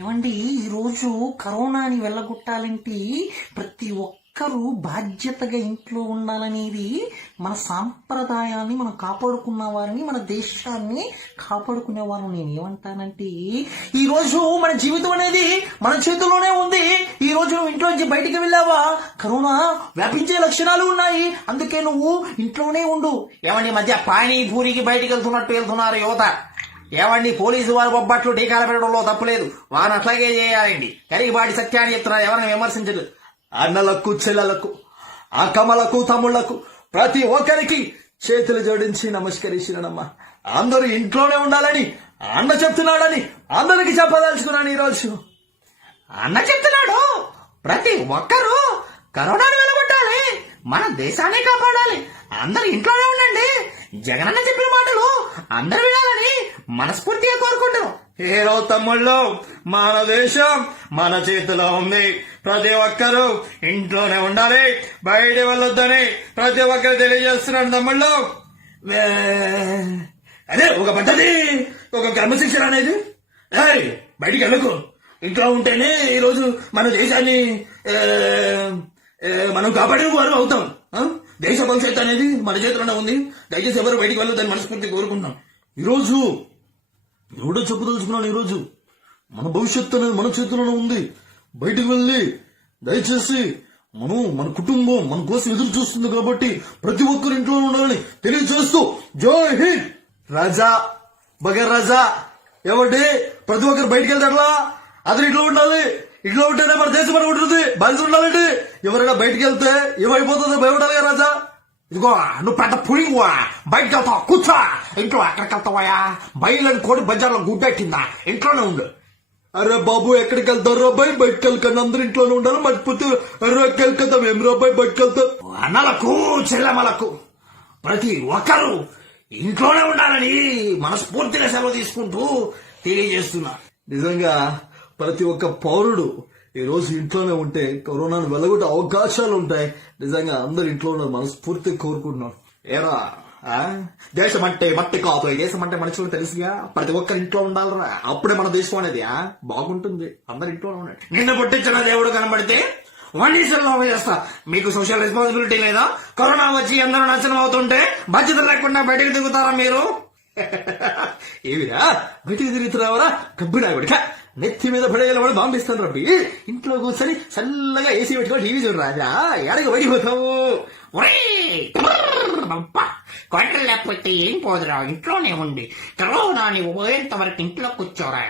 ఏమండి, ఈరోజు కరోనాని వెళ్ళగొట్టాలంటే ప్రతి ఒక్కరూ బాధ్యతగా ఇంట్లో ఉండాలనేది మన సాంప్రదాయాన్ని మనం కాపాడుకున్న వారిని, మన దేశాన్ని కాపాడుకునే వారిని నేను ఏమంటానంటే, ఈ రోజు మన జీవితం అనేది మన చేతుల్లోనే ఉంది. ఈ రోజు నువ్వు ఇంట్లోంచి బయటికి వెళ్ళావా, కరోనా వ్యాపించే లక్షణాలు ఉన్నాయి, అందుకే నువ్వు ఇంట్లోనే ఉండు. ఏమండి, మధ్య పానీపూరికి బయటికి వెళ్తున్నారు యువత. ఏమండి, పోలీసు వారు బొబ్బట్లు టీకాలు పెట్టడంలో తప్పులేదు, వారిని అట్లాగే చేయాలండి. కరిగిబాటి సత్యాన్ని చెప్తున్నారు, ఎవరిని విమర్శించదు. అన్నలకు, చెల్లెలకు, అక్కమ్మలకు, తమ్ముళ్లకు ప్రతి ఒక్కరికి చేతులు జోడించి నమస్కరిస్తున్నానమ్మా. అందరూ ఇంట్లోనే ఉండాలని అన్న చెప్తున్నాడని అందరికి చెప్పదలుచుకున్నాను. ఈరోజు అన్న చెప్తున్నాడు, ప్రతి ఒక్కరూ కరోనాను వెలగొట్టాలి, మన దేశాన్ని కాపాడాలి, అందరు ఇంట్లోనే ఉండండి, జగనన్న చెప్పిన మాటలు అందరు వినాలని మనస్ఫూర్తిగా కోరుకుంటున్నాం. ఏరో తమ్ముళ్ళు, మన దేశం మన చేతిలో ఉంది, ప్రతి ఒక్కరూ ఇంట్లోనే ఉండాలి, బయట వెళ్ళొద్దని ప్రతి ఒక్కరు తెలియజేస్తున్నాడు. తమ్ముళ్ళు, అదే ఒక పద్ధతి, ఒక క్రమశిక్షణ అనేది. బయటికి వెళ్ళకు, ఇంట్లో ఉంటేనే ఈరోజు మన దేశాన్ని మనం కాపాడే వారు అవుతాం. దేశ భవిష్యత్తు అనేది మన చేతిలోనే ఉంది, దయచేసి ఎవరు బయటికి వెళ్ళొద్దని మనస్ఫూర్తి కోరుకుంటున్నాం. ఈరోజు ఎవడో చెప్పదలుచుకున్నాను, ఈరోజు మన భవిష్యత్తు అనేది మన చేతిలోనే ఉంది. బయటికి వెళ్ళి దయచేసి మన కుటుంబం మన కోసం ఎదురు చూస్తుంది కాబట్టి ప్రతి ఒక్కరు ఇంట్లో ఉండాలని తెలియజేస్తూ జై హింద్. రాజా బగర్ రాజా ఏమంటే ప్రతి ఒక్కరు బయటికి వెళ్తారా, అతను ఇంట్లో ఉండాలి, ఇంట్లో ఉంటేనే మన దేశం మన ఉంటుంది, బాధ్యత ఉండాలంటే ఎవరైనా బయటికి వెళ్తే ఏమైపోతుందో భయపడాలిగా రాజా. ఇదిగో నువ్వు పెద్ద పులివా, బయటకు వెళ్తావా, కూర్చో ఇంట్లో. ఎక్కడికి వెళ్తావా, బయలుని కోడి బజార్లో గుడ్డెట్టిందా, ఇంట్లోనే ఉండు. అరే బాబు, ఎక్కడికి వెళ్తారు రాబాయ్, బయటకు వెళ్ళకండి, అందరూ ఇంట్లోనే ఉండాలి, మర్చిపోతే ఎక్కడికెళ్తాం ఏం రాబాయ్, బయటకు వెళ్తాం. అన్నలకు, చెల్లెమ్మలకు ప్రతి ఒక్కరూ ఇంట్లోనే ఉండాలని మనస్ఫూర్తిగా సెలవు తీసుకుంటూ తెలియజేస్తున్నా. నిజంగా ప్రతి ఒక్క పౌరుడు ఈ రోజు ఇంట్లోనే ఉంటే కరోనాను వెళ్ళగొట్టే అవకాశాలు ఉంటాయి. నిజంగా అందరు ఇంట్లో ఉన్న మనస్ఫూర్తి కోరుకుంటున్నాను. ఏరా, దేశం అంటే మట్టి కాదు, దేశం అంటే మనుషులు తెలుసుగా, ప్రతి ఒక్కరు ఇంట్లో ఉండాలరా, అప్పుడే మన దేశం అనేది బాగుంటుంది. అందరు ఇంట్లోనే ఉండండి. నిన్న పుట్టించిన దేవుడు కనబడితే వన్నిసల్లో చేస్తా. మీకు సోషల్ రెస్పాన్సిబిలిటీ లేదా? కరోనా వచ్చి అందరూ నాశనం అవుతుంటే బాధ్యత లేకుండా బయటకు దిగుతారా మీరు? ఏవిరా బయటికి తిరుగుతున్నావరా, కబ్బిడావిడిక నెత్తి మీద పడేయాలని బాంబిస్తాను రబ్బి. ఇంట్లో కూర్చొని చల్లగా ఏసీ పెట్టుకొని టీవీ చూడు రాజా, ఎడకి పడిపోతావు. కొండలు లేకపోతే ఏం పోదురా, ఇంట్లోనే ఉండి కరోనాని పోయేంత వరకు ఇంట్లో కూర్చోరా.